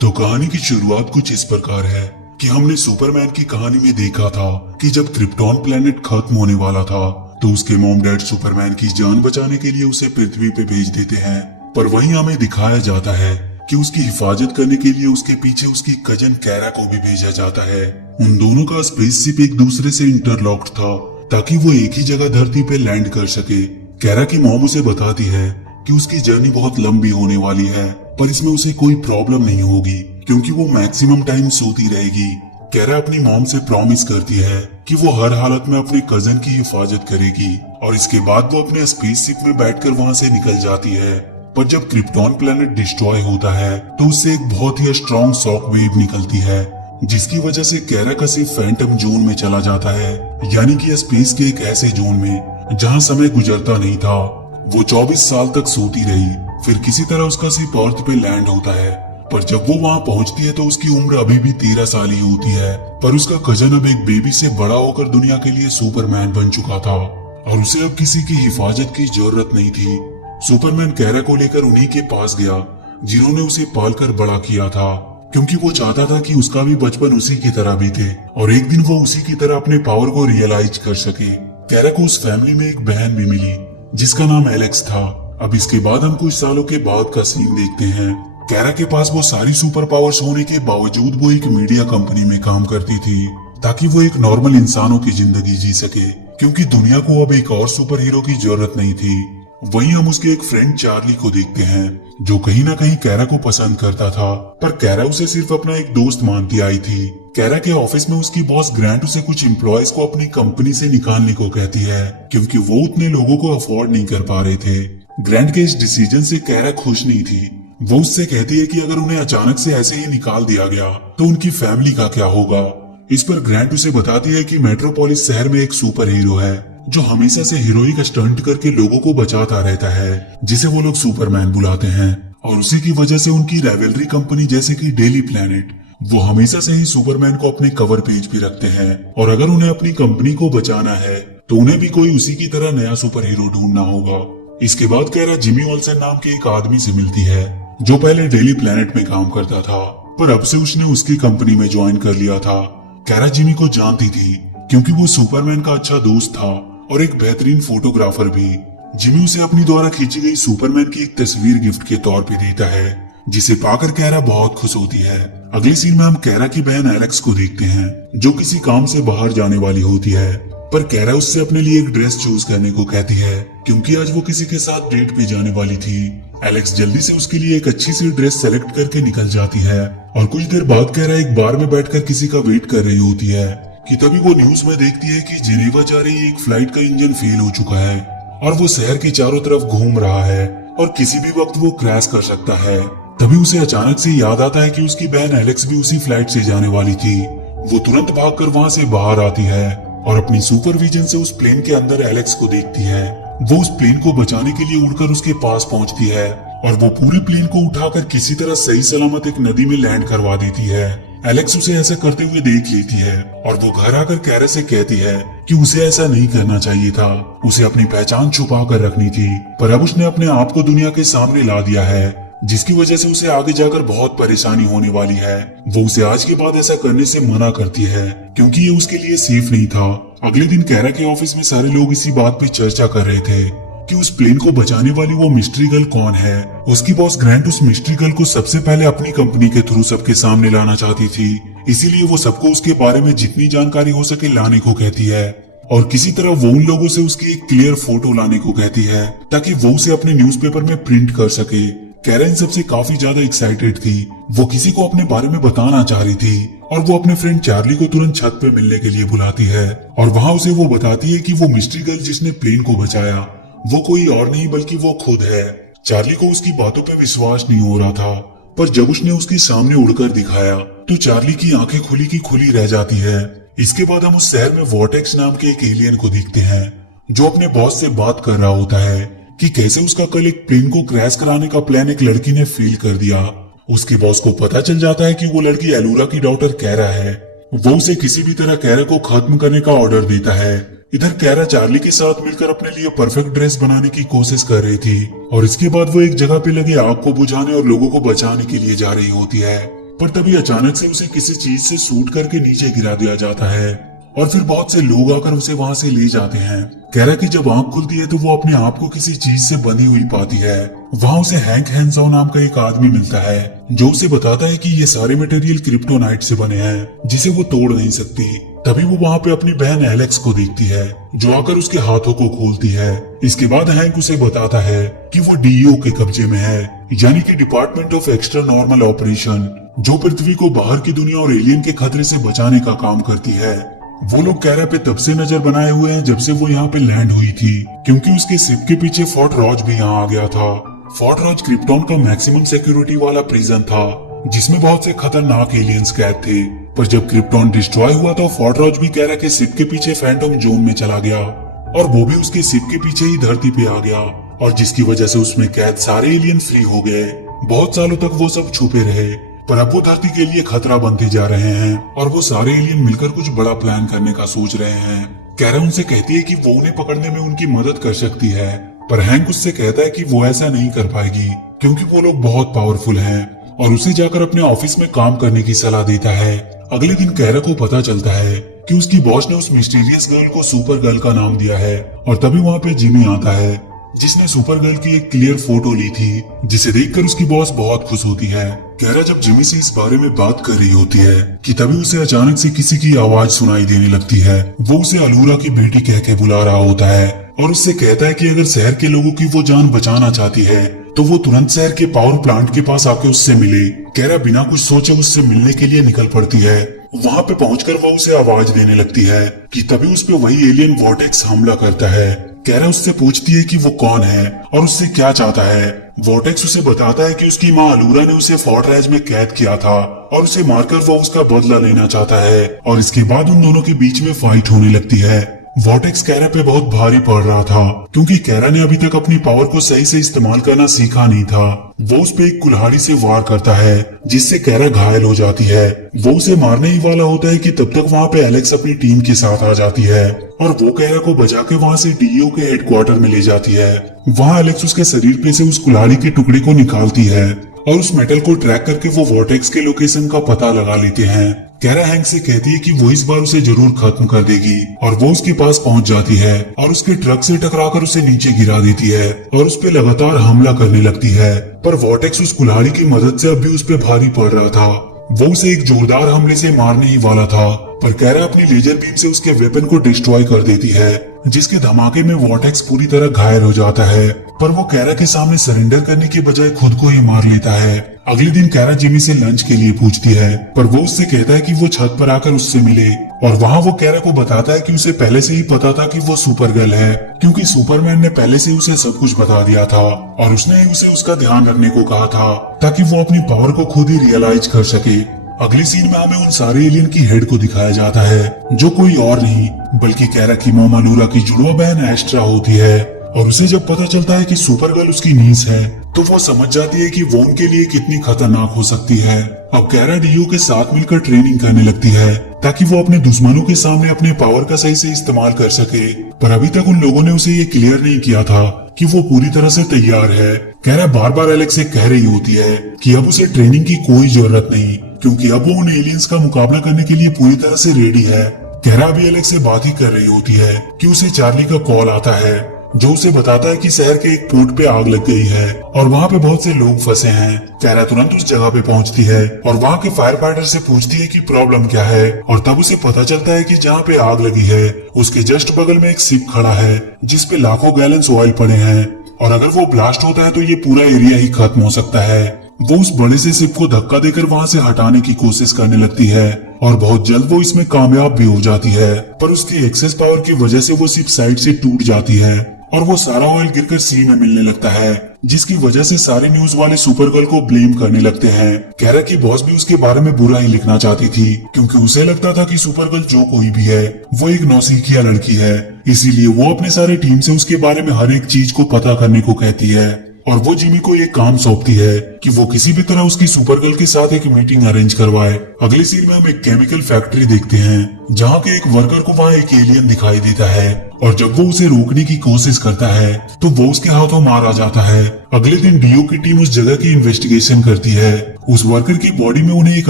तो कहानी की शुरुआत कुछ इस प्रकार है कि हमने सुपरमैन की कहानी में देखा था कि जब क्रिप्टॉन प्लेनेट खत्म होने वाला था तो उसके मॉम डैड सुपरमैन की जान बचाने के लिए उसे पृथ्वी पे भेज देते हैं। पर वहीं हमें दिखाया जाता है कि उसकी हिफाजत करने के लिए उसके पीछे उसकी कजन कैरा को भी भेजा जाता है। उन दोनों का स्पेसशिप एक दूसरे से इंटरलॉक्ड था ताकि वो एक ही जगह धरती पे लैंड कर सके। कैरा की मॉम उसे बताती है कि उसकी जर्नी बहुत लंबी होने वाली है पर इसमें उसे कोई प्रॉब्लम नहीं होगी क्योंकि वो मैक्सिमम टाइम सोती रहेगी। कैरा अपनी मॉम से प्रॉमिस करती है कि वो हर हालत में अपने कजन की हिफाजत करेगी और इसके बाद वो अपने स्पेसशिप में बैठकर वहां से निकल जाती है। पर जब क्रिप्टॉन प्लेनेट डिस्ट्रॉय होता है तो उससे एक बहुत ही स्ट्रॉन्ग शॉक वेव निकलती है जिसकी वजह से कैरा का सिर्फ फैंटम जोन में चला जाता है, यानी कि स्पेस के एक ऐसे जोन में जहां समय गुजरता नहीं था। वो 24 साल तक सोती रही, फिर किसी तरह उसका सिर्फ अर्थ पे लैंड होता है। पर जब वो वहां पहुंचती है तो उसकी उम्र अभी भी 13 साल ही होती है। पर उसका कजन अब एक बेबी से बड़ा होकर दुनिया के लिए सुपरमैन बन चुका था और उसे अब किसी की हिफाजत की जरूरत नहीं थी। सुपरमैन कैरा को लेकर उन्हीं के पास गया जिन्होंने उसे पालकर बड़ा किया था, क्योंकि वो चाहता था कि उसका भी बचपन उसी की तरह बीते और एक दिन वो उसी की तरह अपने पावर को रियलाइज कर सके। कैरा को उस फैमिली में एक बहन भी मिली जिसका नाम एलेक्स था। अब इसके बाद हम कुछ सालों के बाद का सीन देखते हैं। कैरा के पास वो सारी सुपर पावर्स होने के बावजूद वो एक मीडिया कंपनी में काम करती थी ताकि वो एक नॉर्मल इंसानों की जिंदगी जी सके, क्योंकि दुनिया को अब एक और सुपर हीरो की जरूरत नहीं थी। वहीं हम उसके एक फ्रेंड चार्ली को देखते हैं जो कहीं ना कहीं कैरा को पसंद करता था, पर कैरा उसे सिर्फ अपना एक दोस्त मानती आई थी। कैरा के ऑफिस में उसकी बॉस ग्रैंट उसे कुछ एम्प्लॉयज को अपनी कंपनी से निकालने को कहती है क्योंकि वो उतने लोगों को अफोर्ड नहीं कर पा रहे थे। ग्रैंट के इस डिसीजन से कैरा खुश नहीं थी। वो उससे कहती है कि अगर उन्हें अचानक से ऐसे ही निकाल दिया गया तो उनकी फैमिली का क्या होगा। इस पर ग्रैंट उसे बताती है कि मेट्रोपोलिस शहर में एक सुपर हीरो है जो हमेशा से हीरोइक स्टंट करके लोगों को बचाता रहता है, जिसे वो लोग सुपरमैन बुलाते हैं। और उसी की वजह से उनकी राइवलरी कंपनी जैसे कि डेली प्लेनेट, वो हमेशा से ही सुपरमैन को अपने कवर पेज पे रखते हैं और अगर उन्हें अपनी कंपनी को बचाना है तो उन्हें भी कोई उसी की तरह नया सुपर हीरो ढूंढना होगा। इसके बाद कैरा जिमी ओल्सन नाम के एक आदमी से मिलती है जो पहले डेली प्लेनेट में काम करता था पर अब से उसने उसकी कंपनी में ज्वाइन कर लिया था। कैरा जिमी को जानती थी क्योंकि वो सुपरमैन का अच्छा दोस्त था और एक बेहतरीन फोटोग्राफर भी। जिमी उसे अपनी द्वारा खींची गई सुपरमैन की एक तस्वीर गिफ्ट के तौर पे देता है जिसे पाकर कैरा बहुत खुश होती है। अगले सीन में हम कैरा की बहन एलेक्स को देखते हैं जो किसी काम से बाहर जाने वाली होती है, पर कैरा उससे अपने लिए एक ड्रेस चूज करने को कहती है क्योंकि आज वो किसी के साथ डेट पे जाने वाली थी। एलेक्स जल्दी से उसके लिए एक अच्छी सी ड्रेस सेलेक्ट करके निकल जाती है और कुछ देर बाद कैरा एक बार में बैठकर किसी का वेट कर रही होती है कि तभी वो न्यूज में देखती है कि जेनेवा जा रही एक फ्लाइट का इंजन फेल हो चुका है और वो शहर के चारों तरफ घूम रहा है और किसी भी वक्त वो क्रैश कर सकता है। तभी उसे अचानक से याद आता है कि उसकी बहन एलेक्स भी उसी फ्लाइट से जाने वाली थी। वो तुरंत भागकर वहां से बाहर आती है और अपनी सुपरविजन से उस प्लेन के अंदर एलेक्स को देखती है। वो उस प्लेन को बचाने के लिए उड़कर उसके पास पहुंचती है और वो पूरे प्लेन को उठाकर किसी तरह सही सलामत एक नदी में लैंड करवा देती है। एलेक्स उसे ऐसा करते हुए देख लेती है और वो घर आकर कैरा से कहती है कि उसे ऐसा नहीं करना चाहिए था, उसे अपनी पहचान छुपा कर रखनी थी। पर अब उसने अपने आप को दुनिया के सामने ला दिया है जिसकी वजह से उसे आगे जाकर बहुत परेशानी होने वाली है। वो उसे आज के बाद ऐसा करने से मना करती है क्योंकि ये उसके लिए सेफ नहीं था। अगले दिन कैरा के ऑफिस में सारे लोग इसी बात पे चर्चा कर रहे थे कि उस प्लेन को बचाने वाली वो मिस्ट्री गर्ल कौन है। उसकी बॉस ग्रैंट उस मिस्ट्री गर्ल को सबसे पहले अपनी कंपनी के थ्रू सबके सामने लाना चाहती थी, इसीलिए वो सबको उसके बारे में जितनी जानकारी हो सके लाने को कहती है और किसी तरह वो उन लोगों से उसकी एक क्लियर फोटो लाने को कहती है ताकि वो उसे अपने न्यूज़पेपर में प्रिंट कर सके। कैरा इन सबसे काफी ज्यादा एक्साइटेड थी। वो किसी को अपने बारे में बताना चाह रही थी और वो अपने फ्रेंड चार्ली को तुरंत छत पे मिलने के लिए बुलाती है और वहाँ उसे वो बताती है कि वो मिस्ट्री गर्ल जिसने प्लेन को बचाया वो कोई और नहीं बल्कि वो खुद है। चार्ली को उसकी बातों पे विश्वास नहीं हो रहा था, पर जब उसने उसके सामने उड़कर दिखाया तो चार्ली की आंखें खुली की खुली रह जाती है। इसके बाद हम उस शहर में वॉर्टेक्स नाम के एक एलियन को देखते हैं जो अपने बॉस से बात कर रहा होता है कि कैसे उसका कल एक प्लेन को क्रैश कराने का प्लान एक लड़की ने फेल कर दिया। उसके बॉस को पता चल जाता है कि वो लड़की एलूरा की डॉटर कैरा है। वो उसे किसी भी तरह कैरा को खत्म करने का ऑर्डर देता है। इधर कैरा चार्ली के साथ मिलकर अपने लिए परफेक्ट ड्रेस बनाने की कोशिश कर रही थी और इसके बाद वो एक जगह पे लगे आग को बुझाने और लोगों को बचाने के लिए जा रही होती है। पर तभी अचानक से उसे किसी चीज से शूट करके नीचे गिरा दिया जाता है और फिर बहुत से लोग आकर उसे वहां से ले जाते हैं। कैरा की जब आंख खुलती है तो वो अपने आप को किसी चीज से बंधी हुई पाती है। वहां उसे हैंक हैंसॉ नाम का एक आदमी मिलता है जो उसे बताता है कि ये सारे मटेरियल क्रिप्टोनाइट से बने हैं जिसे वो तोड़ नहीं सकती। तभी वो वहां पे अपनी बहन एलेक्स को देखती है जो आकर उसके हाथों को खोलती है। इसके बाद हैंक उसे बताता है कि वो डीईओ के कब्जे में है, यानी कि department of extra normal operation, जो पृथ्वी को बाहर की दुनिया और एलियन के खतरे से बचाने का काम करती है। वो लोग कैरा पे तब से नजर बनाए हुए हैं जब से वो यहाँ पे लैंड हुई थी, क्योंकि उसके शिप के पीछे फोर्ट रॉज भी यहाँ आ गया था। फोर्ट रॉज क्रिप्टॉन का मैक्सिमम सिक्योरिटी वाला प्रिजन था जिसमें बहुत से खतरनाक एलियंस कैद थे। पर जब क्रिप्टॉन डिस्ट्रॉय हुआ तो फोर्ट रॉज भी कैरा के शिप के पीछे फैंटम जोन में चला गया और वो भी उसके शिप के पीछे ही धरती पे आ गया, और जिसकी वजह से उसमें कैद सारे एलियन फ्री हो गए। बहुत सालों तक वो सब छुपे रहे, पर अब वो धरती के लिए खतरा बनते जा रहे हैं और वो सारे एलियन मिलकर कुछ बड़ा प्लान करने का सोच रहे हैं। कैरा उनसे कहती है कि वो उन्हें पकड़ने में उनकी मदद कर सकती है, पर हैंक उससे कहता है कि वो ऐसा नहीं कर पाएगी क्योंकि वो लोग बहुत पावरफुल हैं, और उसे जाकर अपने ऑफिस में काम करने की सलाह देता है। अगले दिन कैरा को पता चलता है कि उसकी बॉस ने उस मिस्टीरियस गर्ल को सुपर गर्ल का नाम दिया है, और तभी वहाँ पे जिमी आता है जिसने सुपर गर्ल की एक क्लियर फोटो ली थी, जिसे देखकर उसकी बॉस बहुत खुश होती है। कैरा जब जिमी से इस बारे में बात कर रही होती है कि तभी उसे अचानक से किसी की आवाज सुनाई देने लगती है। वो उसे अलूरा की बेटी कह के बुला रहा होता है और उससे कहता है कि अगर शहर के लोगों की वो जान बचाना चाहती है तो वो तुरंत शहर के पावर प्लांट के पास आके उससे मिले। कैरा बिना कुछ सोचे उससे मिलने के लिए निकल पड़ती है। वहाँ पे पहुंचकर वो उसे आवाज देने लगती है कि तभी उस पे वही एलियन वॉर्टेक्स हमला करता है। कैरा उससे पूछती है कि वो कौन है और उससे क्या चाहता है। वॉर्टेक्स उसे बताता है कि उसकी माँ अलूरा ने उसे फोर्ट रेज में कैद किया था और उसे मारकर वो उसका बदला लेना चाहता है, और इसके बाद उन दोनों के बीच में फाइट होने लगती है। वॉर्टेक्स कैरा पे बहुत भारी पड़ रहा था क्योंकि कैरा ने अभी तक अपनी पावर को सही से इस्तेमाल करना सीखा नहीं था। वो उस पे एक कुल्हाड़ी से वार करता है जिससे कैरा घायल हो जाती है। वो उसे मारने ही वाला होता है कि तब तक वहाँ पे एलेक्स अपनी टीम के साथ आ जाती है और वो कैरा को बचा के वहाँ से डीईओ के हेडक्वार्टर में ले जाती है। वहाँ एलेक्स उसके शरीर पे से उस कुल्हाड़ी के टुकड़े को निकालती है और उस मेटल को ट्रैक करके वो वॉर्टेक्स के लोकेशन का पता लगा लेते हैं। कैरा हैंक से कहती है कि वो इस बार उसे जरूर खत्म कर देगी, और वो उसके पास पहुंच जाती है और उसके ट्रक से टकराकर उसे नीचे गिरा देती है और उस पे लगातार हमला करने लगती है। पर वॉर्टेक्स उस कुल्हाड़ी की मदद से अब भी उस पे भारी पड़ रहा था। वो उसे एक जोरदार हमले से मारने ही वाला था, पर कैरा अपनी लेजर बीम से उसके वेपन को डिस्ट्रॉय कर देती है, जिसके धमाके में वॉर्टेक्स पूरी तरह घायल हो जाता है। पर वो कैरा के सामने सरेंडर करने के बजाय खुद को ही मार लेता है। अगले दिन कैरा जिमी से लंच के लिए पूछती है, पर वो उससे कहता है कि वो छत पर आकर उससे मिले, और वहाँ वो कैरा को बताता है कि उसे पहले से ही पता था कि वो सुपर गर्ल है, क्योंकि सुपरमैन ने पहले से उसे सब कुछ बता दिया था और उसने उसे उसका ध्यान रखने को कहा था ताकि वो अपनी पावर को खुद ही रियलाइज कर सके। अगली सीन में हमें उन सारे एलियन की हेड को दिखाया जाता है जो कोई और नहीं बल्कि कैरा की मॉम अलूरा की जुड़वा बहन एस्ट्रा होती है, और उसे जब पता चलता है कि सुपर गर्ल उसकी नीस है तो वो समझ जाती है कि वो उनके लिए कितनी खतरनाक हो सकती है। अब कैरा डीईओ के साथ मिलकर ट्रेनिंग करने लगती है ताकि वो अपने दुश्मनों के सामने अपने पावर का सही से इस्तेमाल कर सके, पर अभी तक उन लोगों ने उसे ये क्लियर नहीं किया था कि वो पूरी तरह से तैयार है। कैरा बार बार एलेक्स से कह रही होती है कि अब उसे ट्रेनिंग की कोई जरूरत नहीं, क्योंकि अब वो उन एलियंस का मुकाबला करने के लिए पूरी तरह से रेडी है। कैरा भी एलेक्स से बात ही कर रही होती है कि उसे चार्ली का कॉल आता है जो उसे बताता है कि शहर के एक पोर्ट पे आग लग गई है और वहाँ पे बहुत से लोग फंसे हैं। कैरा तुरंत उस जगह पे पहुँचती है और वहाँ के फायर फाइटर से पूछती है कि प्रॉब्लम क्या है, और तब उसे पता चलता है कि जहाँ पे आग लगी है उसके जस्ट बगल में एक शिप खड़ा है जिसपे लाखों गैलन्स ऑयल पड़े हैं, और अगर वो ब्लास्ट होता है तो ये पूरा एरिया ही खत्म हो सकता है। वो उस बड़े से शिप को धक्का देकर वहाँ से हटाने की कोशिश करने लगती है और बहुत जल्द वो इसमें कामयाब भी हो जाती है, पर उसकी एक्सेस पावर की वजह से वो शिप साइड से टूट जाती है और वो सारा ऑयल गिरकर सी में मिलने लगता है, जिसकी वजह से सारे न्यूज वाले सुपर गर्ल को ब्लेम करने लगते हैं। कैरा की बॉस भी उसके बारे में बुरा ही लिखना चाहती थी क्योंकि उसे लगता था कि सुपर गर्ल जो कोई भी है वो एक नौसिखिया लड़की है, इसीलिए वो अपने सारे टीम से उसके बारे में हर एक चीज को पता करने को कहती है, और वो जिमी को ये काम सौंपती है कि वो किसी भी तरह उसकी सुपर गर्ल के साथ एक मीटिंग अरेंज करवाए। अगली सीन में हम एक केमिकल फैक्ट्री देखते हैं जहाँ के एक वर्कर को वहाँ एक एलियन दिखाई देता है और जब वो उसे रोकने की कोशिश करता है तो वो उसके हाथों मारा जाता है। अगले दिन डीओ की टीम उस जगह की इन्वेस्टिगेशन करती है। उस वर्कर की बॉडी में उन्हें एक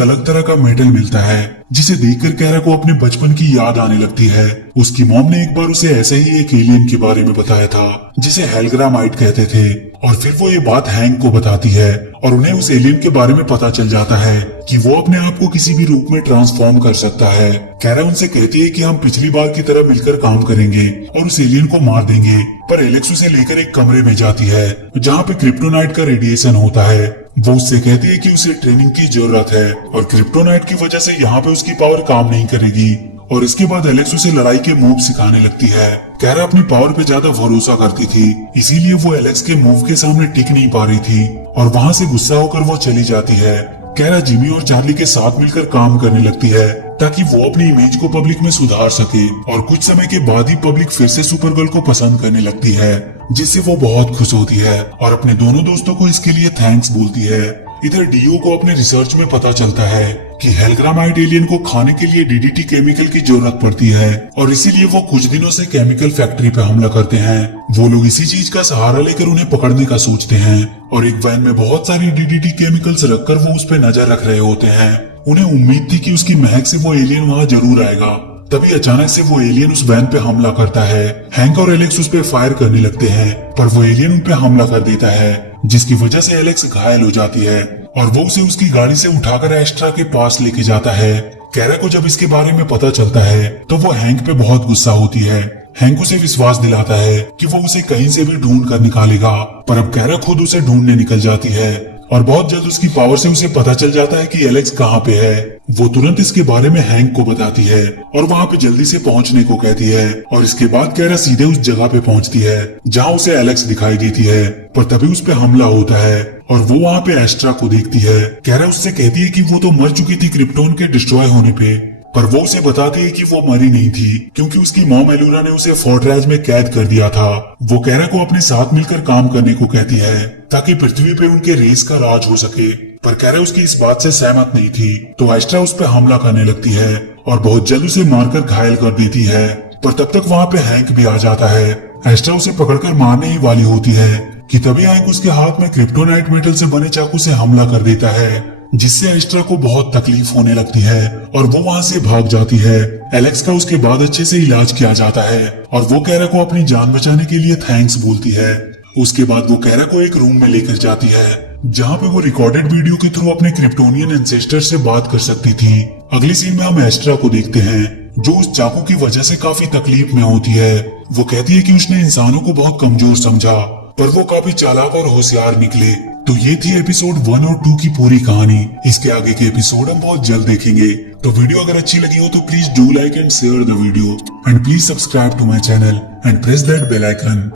अलग तरह का मेटल मिलता है जिसे देखकर कैरा को अपने बचपन की याद आने लगती है। उसकी मॉम ने एक बार उसे ऐसे ही एक एलियन के बारे में बताया था जिसे हेलग्रामाइट कहते थे, और फिर वो ये बात हैंक को बताती है और उन्हें उस एलियन के बारे में पता चल जाता है कि वो अपने आप को किसी भी रूप में ट्रांसफॉर्म कर सकता है। कैरा उनसे कहती है कि हम पिछली बार की तरह मिलकर काम करेंगे और उस एलियन को मार देंगे, पर एलेक्स उसे लेकर एक कमरे में जाती है जहाँ पे क्रिप्टोनाइट का रेडिएशन होता है। वो उससे कहती है कि उसे ट्रेनिंग की जरूरत है और क्रिप्टोनाइट की वजह से यहाँ पे उसकी पावर काम नहीं करेगी। और इसके बाद एलेक्स उसे लड़ाई के मूव सिखाने लगती है। कैरा अपनी पावर पे ज्यादा भरोसा करती थी, इसीलिए वो एलेक्स के मूव के सामने टिक नहीं पा रही थी और वहाँ से गुस्सा होकर वो चली जाती है। कैरा जिमी और चार्ली के साथ मिलकर काम करने लगती है ताकि वो अपनी इमेज को पब्लिक में सुधार सके, और कुछ समय के बाद ही पब्लिक फिर से सुपरगर्ल को पसंद करने लगती है, जिससे वो बहुत खुश होती है और अपने दोनों दोस्तों को इसके लिए थैंक्स बोलती है। इधर डीओ को अपने रिसर्च में पता चलता है कि हेलग्रामाइट एलियन को खाने के लिए डीडीटी केमिकल की जरूरत पड़ती है और इसीलिए वो कुछ दिनों से केमिकल फैक्ट्री पे हमला करते हैं। वो लोग इसी चीज का सहारा लेकर उन्हें पकड़ने का सोचते हैं और एक वैन में बहुत सारी डीडीटी केमिकल्स रखकर वो उस पर नजर रख रहे होते हैं। उन्हें उम्मीद थी कि उसकी महक से वो एलियन वहाँ जरूर आएगा। तभी अचानक से वो एलियन उस वैन पे हमला करता है। हैंक और एलेक्स उस पे फायर करने लगते हैं, पर वो एलियन उन पे हमला कर देता है, जिसकी वजह से एलेक्स घायल हो जाती है और वो उसे उसकी गाड़ी से उठाकर एस्ट्रा के पास लेके जाता है। कैरा को जब इसके बारे में पता चलता है तो वो हैंक पे बहुत गुस्सा होती है। हैंक उसे विश्वास दिलाता है कि वो उसे कहीं से भी ढूंढ कर निकालेगा, पर अब कैरा खुद उसे ढूंढने निकल जाती है और बहुत जल्द उसकी पावर से उसे पता चल जाता है कि एलेक्स कहाँ पे है। वो तुरंत इसके बारे में हैंक को बताती है और वहाँ पे जल्दी से पहुँचने को कहती है, और इसके बाद कैरा सीधे उस जगह पे पहुँचती है जहाँ उसे एलेक्स दिखाई देती है, पर तभी उस पे हमला होता है और वो वहाँ पे एस्ट्रा को देखती है। कैरा उससे कहती है कि वो तो मर चुकी थी क्रिप्टोन के डिस्ट्रॉय होने पे, पर वो उसे बताती है कि वो मरी नहीं थी क्योंकि उसकी मॉम एलुरा ने उसे फोर्ट्रेज में कैद कर दिया था। वो कैरा को अपने साथ मिलकर काम करने को कहती है ताकि पृथ्वी पे उनके रेस का राज हो सके, पर कैरा उसकी इस बात से सहमत नहीं थी। तो एस्ट्रा उस पर हमला करने लगती है और बहुत जल्द उसे मारकर घायल कर देती है, पर तब तक वहाँ पे हैंक भी आ जाता है। एस्ट्रा उसे पकड़कर मारने ही वाली होती है कि तभी हैंक उसके हाथ में क्रिप्टोनाइट मेटल से बने चाकू से हमला कर देता है, जिससे एस्ट्रा को बहुत तकलीफ होने लगती है और वो वहाँ से भाग जाती है। एलेक्स का उसके बाद अच्छे से इलाज किया जाता है और वो कैरा को अपनी जान बचाने के लिए थैंक्स बोलती है। उसके बाद वो कैरा को एक रूम में लेकर जाती है जहाँ पे वो रिकॉर्डेड वीडियो के थ्रू अपने क्रिप्टोनियन एंसेस्टर से बात कर सकती थी। अगली सीन में हम एस्ट्रा को देखते हैं जो उस चाकू की वजह से काफी तकलीफ में होती है। वो कहती है कि उसने इंसानों को बहुत कमजोर समझा, पर वो काफी चालाक और होशियार निकले। तो ये थी एपिसोड 1 और 2 की पूरी कहानी। इसके आगे के एपिसोड हम बहुत जल्द देखेंगे। तो वीडियो अगर अच्छी लगी हो तो please do like and share the video and please subscribe to my channel and press that bell icon.